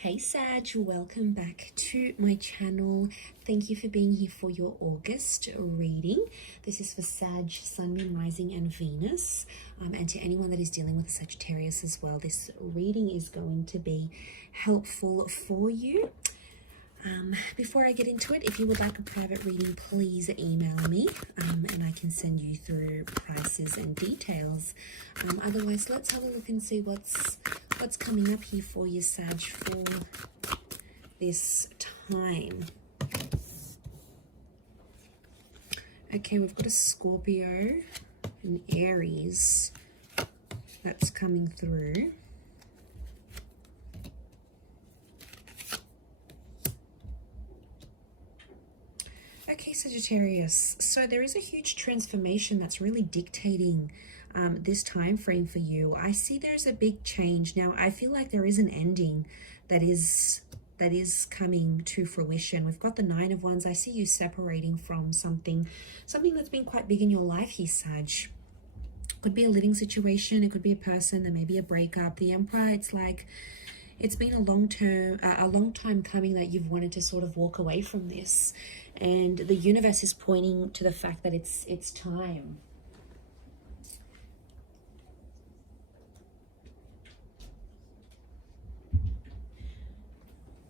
Hey Sag, welcome back to my channel. Thank you for being here for your August reading. This is for Sag, Sun, Moon, Rising and Venus. And to anyone that is dealing with a Sagittarius as well, this reading is going to be helpful for you. Before I get into it, if you would like a private reading, please email me and I can send you through prices and details. Otherwise, let's have a look and see what's coming up here for you, Sag, for this time. Okay, we've got a Scorpio, an Aries that's coming through. Okay, Sagittarius, so there is a huge transformation that's really dictating this time frame for you. I see there's a big change. Now, I feel like there is an ending that is coming to fruition. We've got the Nine of Wands. I see you separating from something that's been quite big in your life here, Sag. Could be a living situation. It could be a person. There may be a breakup. The Emperor, it's like it's been a long time coming that you've wanted to sort of walk away from this. And the universe is pointing to the fact that it's time.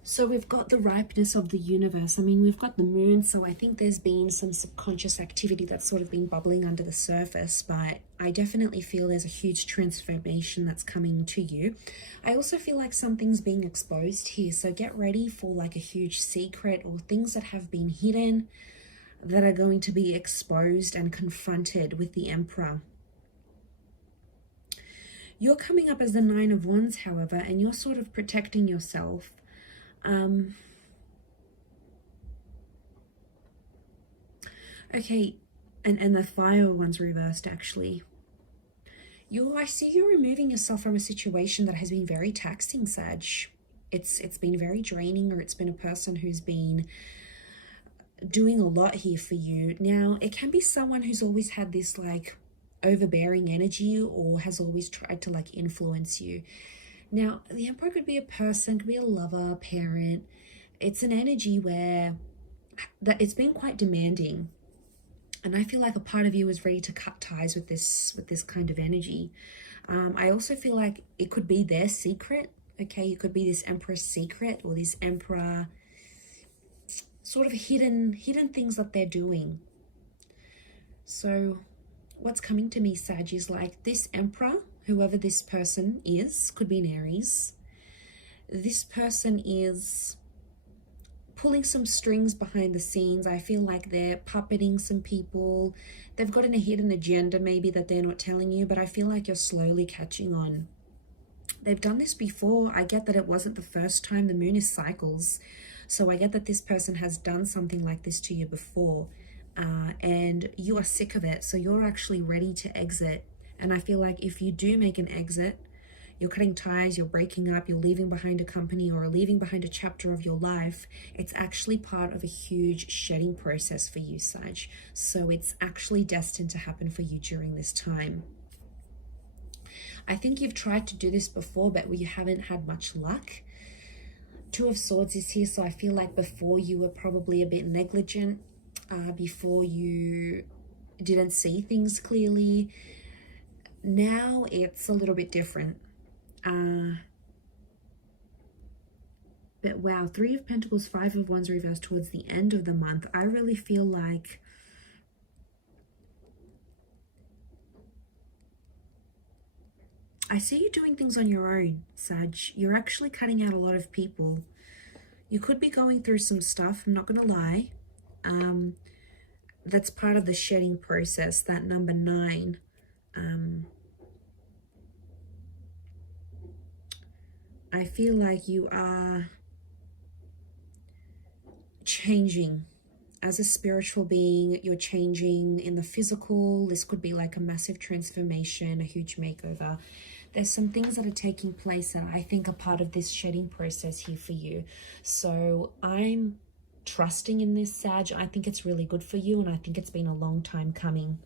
So we've got the ripeness of the universe. I mean, we've got the moon, so I think there's been some subconscious activity that's sort of been bubbling under the surface, but I definitely feel there's a huge transformation that's coming to you. I also feel like something's being exposed here, so get ready for like a huge secret or things that have been hidden that are going to be exposed and confronted with the Emperor. You're coming up as the Nine of Wands, however, and you're sort of protecting yourself. Okay, and the Fire one's reversed actually. I see you removing yourself from a situation that has been very taxing, Sag. It's been very draining, or it's been a person who's been doing a lot here for you. Now, it can be someone who's always had this like overbearing energy or has always tried to like influence you. Now, the Emperor could be a person, could be a lover, parent. It's an energy where that it's been quite demanding. And I feel like a part of you is ready to cut ties with this kind of energy. I also feel like it could be their secret. Okay, it could be this Emperor's secret or this Emperor sort of hidden things that they're doing. So what's coming to me, Sag, is like this Emperor, whoever this person is, could be an Aries. This person is pulling some strings behind the scenes. I feel like they're puppeting some people. They've got a hidden agenda maybe that they're not telling you, but I feel like you're slowly catching on. They've done this before. I get that it wasn't the first time. The moon is cycles. So I get that this person has done something like this to you before. And you are sick of it. So you're actually ready to exit. And I feel like if you do make an exit, you're cutting ties, you're breaking up, you're leaving behind a company or leaving behind a chapter of your life, it's actually part of a huge shedding process for you, Sag. So it's actually destined to happen for you during this time. I think you've tried to do this before, but you haven't had much luck. Two of Swords is here, so I feel like before you were probably a bit negligent, before you didn't see things clearly. Now it's a little bit different. But wow, Three of Pentacles, Five of Wands reversed towards the end of the month. I really feel like I see you doing things on your own, Sag. You're actually cutting out a lot of people. You could be going through some stuff, I'm not going to lie. That's part of the shedding process, that number 9. I feel like you are changing as a spiritual being. You're changing in the physical. This could be like a massive transformation, a huge makeover. There's some things that are taking place that I think are part of this shedding process here for you. So I'm trusting in this, Sag. I think it's really good for you, and I think it's been a long time coming.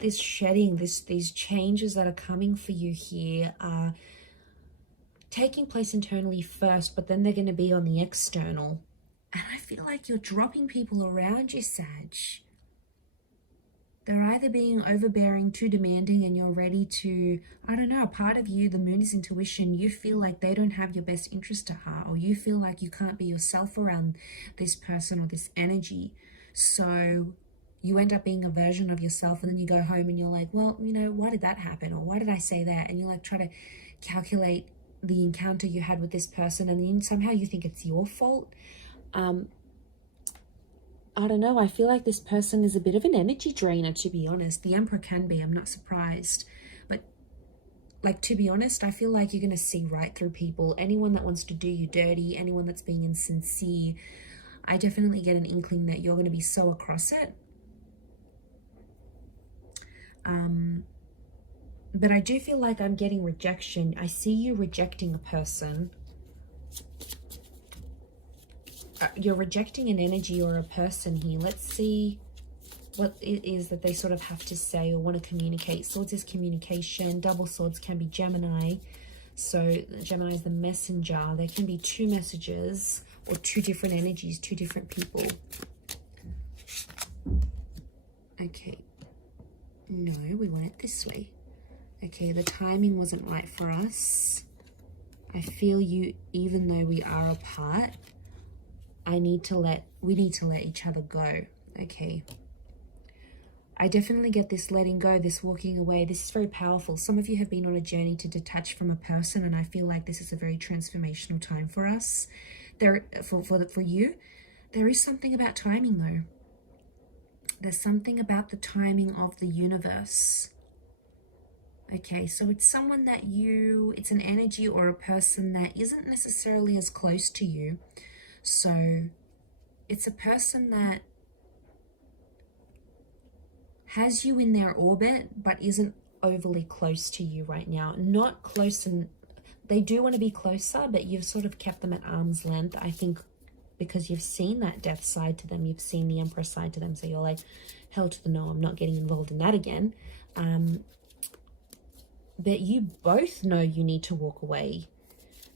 This shedding, these changes that are coming for you here are taking place internally first, but then they're going to be on the external. And I feel like you're dropping people around you, Sag. They're either being overbearing, too demanding, and you're ready to, I don't know, a part of you, the moon is intuition, you feel like they don't have your best interest at heart, or you feel like you can't be yourself around this person or this energy. So you end up being a version of yourself, and then you go home and you're like, well, you know, why did that happen? Or why did I say that? And you like try to calculate the encounter you had with this person, and then somehow you think it's your fault. I don't know, I feel like this person is a bit of an energy drainer, to be honest. The Emperor can be, I'm not surprised. But, like, to be honest, I feel like you're going to see right through people. Anyone that wants to do you dirty, anyone that's being insincere, I definitely get an inkling that you're going to be so across it. But I do feel like I'm getting rejection. I see you rejecting a person. You're rejecting an energy or a person here. Let's see what it is that they sort of have to say or want to communicate. Swords is communication. Double swords can be Gemini. So Gemini is the messenger. There can be two messages or two different energies, two different people. Okay. No, we want it this way. Okay, the timing wasn't right for us. I feel you, even though we are apart, we need to let each other go. Okay. I definitely get this letting go, this walking away. This is very powerful. Some of you have been on a journey to detach from a person, and I feel like this is a very transformational time for us. For you, there is something about timing though. There's something about the timing of the universe. Okay, so it's someone that it's an energy or a person that isn't necessarily as close to you. So it's a person that has you in their orbit, but isn't overly close to you right now. Not close, and they do want to be closer, but you've sort of kept them at arm's length, I think, because you've seen that death side to them. You've seen the Emperor side to them. So you're like, hell to the no, I'm not getting involved in that again. But you both know you need to walk away.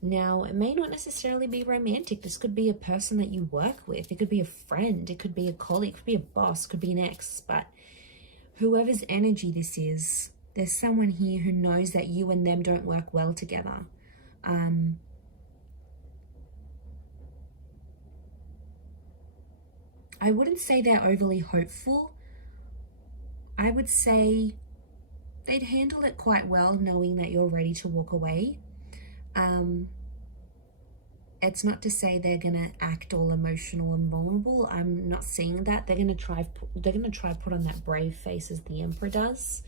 Now, it may not necessarily be romantic. This could be a person that you work with. It could be a friend. It could be a colleague. It could be a boss. It could be an ex. But whoever's energy this is, there's someone here who knows that you and them don't work well together. I wouldn't say they're overly hopeful. I would say they'd handle it quite well, knowing that you're ready to walk away. It's not to say they're gonna act all emotional and vulnerable. I'm not seeing that. They're gonna try put on that brave face as the Emperor does.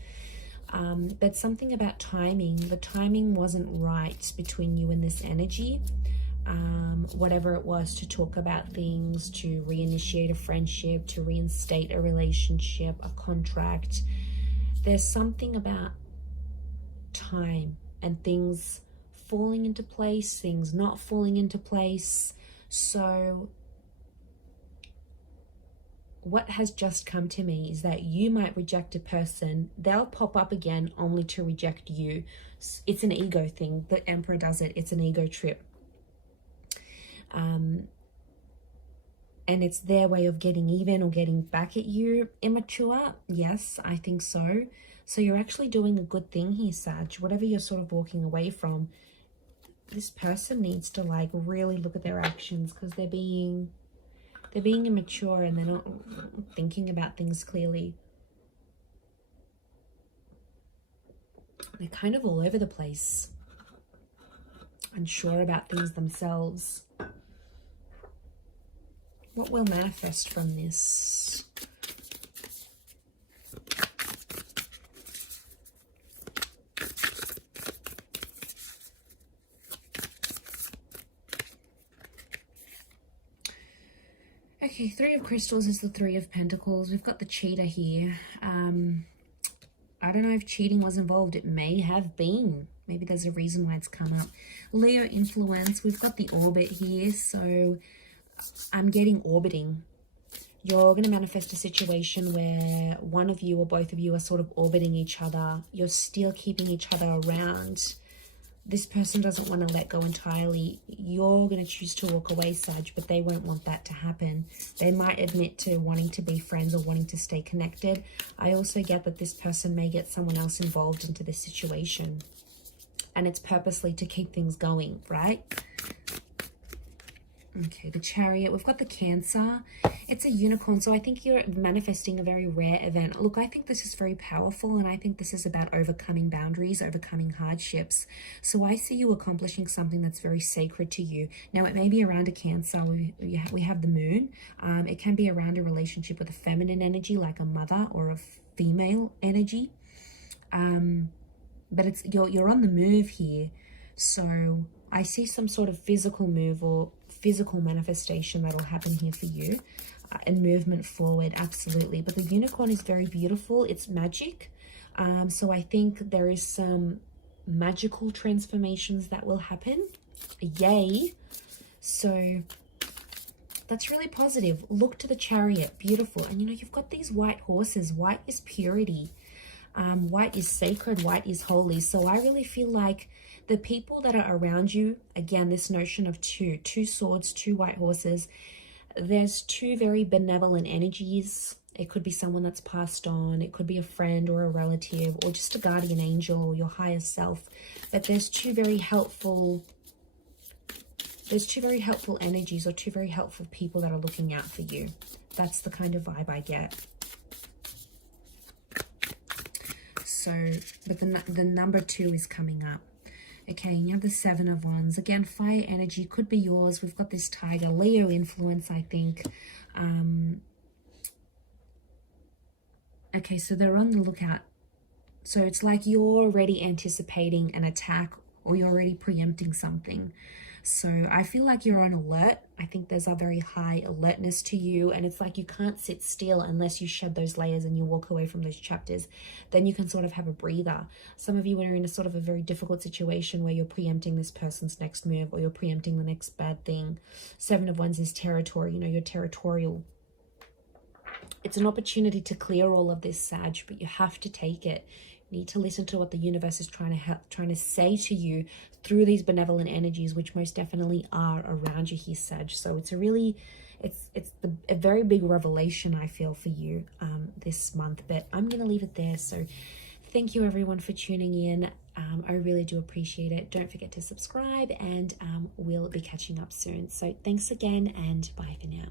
But something about timing. The timing wasn't right between you and this energy. Whatever it was, to talk about things, to reinitiate a friendship, to reinstate a relationship, a contract. There's something about time and things falling into place, things not falling into place. So what has just come to me is that you might reject a person. They'll pop up again only to reject you. It's an ego thing. The Emperor does it. It's an ego trip. And it's their way of getting even or getting back at you. Immature? Yes, I think so. So you're actually doing a good thing here, Sag. Whatever you're sort of walking away from, this person needs to like really look at their actions, because they're being immature and they're not thinking about things clearly. They're kind of all over the place, unsure about things themselves. What will manifest from this? Okay, Three of Crystals is the Three of Pentacles. We've got the cheater here. I don't know if cheating was involved. It may have been. Maybe there's a reason why it's come up. Leo influence. We've got the orbit here. So I'm getting orbiting. You're going to manifest a situation where one of you or both of you are sort of orbiting each other. You're still keeping each other around. this person doesn't want to let go entirely. You're going to choose to walk away, Sag, but they won't want that to happen. They might admit to wanting to be friends or wanting to stay connected. I also get that this person may get someone else involved into this situation. And it's purposely to keep things going, right? Okay, the Chariot. We've got the Cancer. It's a unicorn, so I think you're manifesting a very rare event. Look, I think this is very powerful, and I think this is about overcoming boundaries, overcoming hardships. So I see you accomplishing something that's very sacred to you. Now, it may be around a Cancer. We have the Moon. It can be around a relationship with a feminine energy, like a mother, or a female energy. But it's you're on the move here. So I see some sort of physical move or physical manifestation that'll happen here for you, and movement forward, absolutely. But the unicorn is very beautiful. It's magic. So I think there is some magical transformations that will happen. Yay. So that's really positive. Look to the Chariot. Beautiful. And you know, you've got these white horses. White is purity. White is sacred. White is holy. So I really feel like the people that are around you, again, this notion of two swords, two white horses, there's two very benevolent energies. It could be someone that's passed on. It could be a friend or a relative or just a guardian angel or your higher self. But there's two very helpful energies or two very helpful people that are looking out for you. That's the kind of vibe I get. So, but the number 2 is coming up. Okay, and you have the 7 of Wands. Again, fire energy could be yours. We've got this Tiger, Leo influence, I think. Okay, so they're on the lookout. So it's like you're already anticipating an attack or you're already preempting something. So I feel like you're on alert. I think there's a very high alertness to you, and it's like you can't sit still unless you shed those layers and you walk away from those chapters. Then you can sort of have a breather. Some of you are in a sort of a very difficult situation where you're preempting this person's next move or you're preempting the next bad thing. 7 of Wands is territory. You know, you're territorial. It's an opportunity to clear all of this, Sag, but you have to take it. You need to listen to what the universe is trying to say to you through these benevolent energies, which most definitely are around you here, Sag. So it's a really, a very big revelation, I feel, for you this month. But I'm going to leave it there. So thank you, everyone, for tuning in. I really do appreciate it. Don't forget to subscribe, and we'll be catching up soon. So thanks again, and bye for now.